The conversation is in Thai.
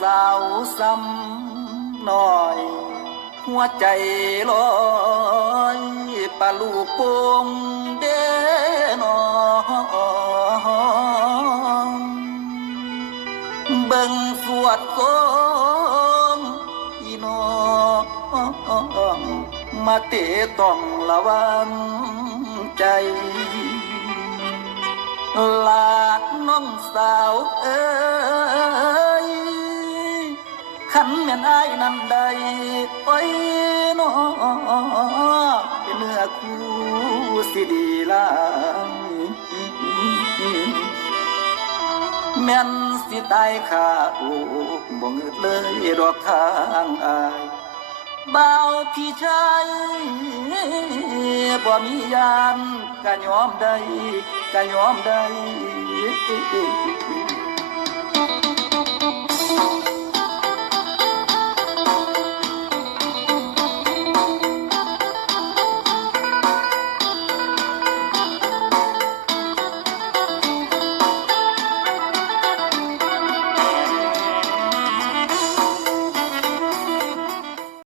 สาวซ้ำหน่อยหัวใจลอยปะลูกโป่งเดนอเบิ่งสวดโคมอีนอมาเตะต้องระวังใจลาน้องสาวเอ้ยขันแม่นอ้ายนั้นใดโอ้ยน้อเป็นเนื้อคู่สิดีลายแม่นสิตายขาอกบ่เงืดเลยดอกทางอายบ่าวพี่ชายบ่มียานกะยอมได้กะยอมได้